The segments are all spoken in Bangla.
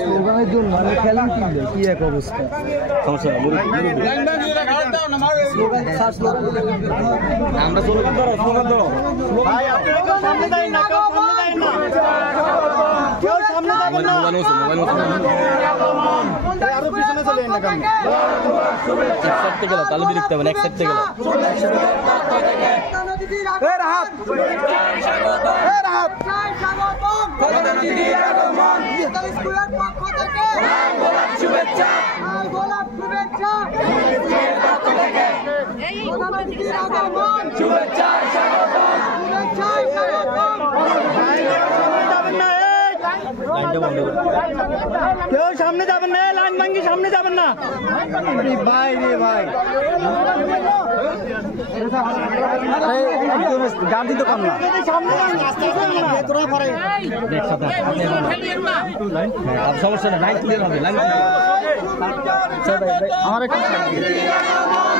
স্লোগানের জন্য মানে খেলেন কিনলে কি এক অবস্থা সমস্যা আমরা স্লোগান দাও ভাই আপনারা সামনে দেন না কেউ সামনে যাবেন না আরো পিছনে চলে যান না কেন এক সাইড থেকে গেল তাহলে বিরক্ত হবে এক সাইড থেকে গেল এর হাত এর হাত স্বাগতম দিদির আগমন স্কুলের পক্ষ থেকে লাল গোলাপ শুভেচ্ছা লাল গোলাপ শুভেচ্ছা স্কুলের পক্ষ থেকে দিদির আগমন শুভেচ্ছা স্বাগতম শুভেচ্ছা স্বাগতম কেউ সামনে যাবেন না লাইন ভাঙ্গি সামনে যাবেন না ভাই রে ভাই গাড়ি তো কম না সমস্যা না লাইন ক্লিয়ার হবে লাইন আমার একটা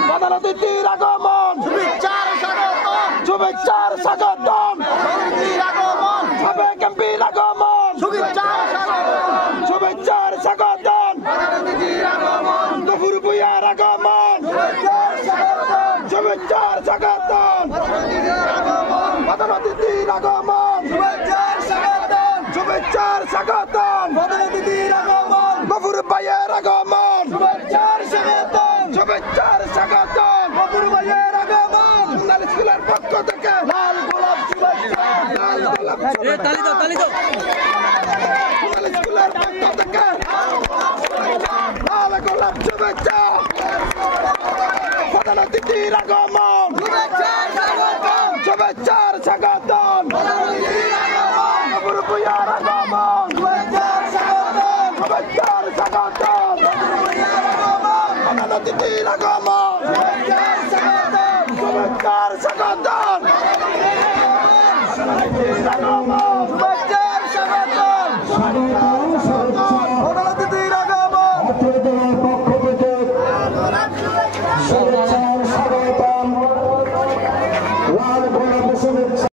প্রধান অতিথির আগমন শুভেচ্ছার স্বাগতম শুভেচ্ছার স্বাগতম আগমন সাবেক এমপির আগমন শুভেচ্ছার স্বাগতম শুভেচ্ছার স্বাগতম গফুর ভূঁইয়ার আগমন শুভেচ্ছার স্বাগতম প্রধান অতিথির আগমন শুভেচ্ছার স্বাগতম শুভেচ্ছার স্বাগতম প্রধান অতিথির আগমন গফুর ভাইয়ের আগমন শুভেচ্ছার স্বাগতম শুভেচ্ছার স্বাগতম গফুর ভাইয়ের আগমন স্কুলের পক্ষ থেকে লাল গোলাপ শুভেচ্ছা লাল গোলাপ তালি দাও স্কুলের পক্ষ থেকে লাল গোলাপ শুভেচ্ছা প্রধান অতিথির আগমন শুভেচ্ছার স্বাগতম শুভেচ্ছার স্বাগতম গফুর ভূঁইয়ার আগমন শুভেচ্ছার স্বাগতম শুভেচ্ছার স্বাগতম প্রধান অতিথির আগমন শুভেচ্ছার স্বাগতম শুভেচ্ছার স্বাগতম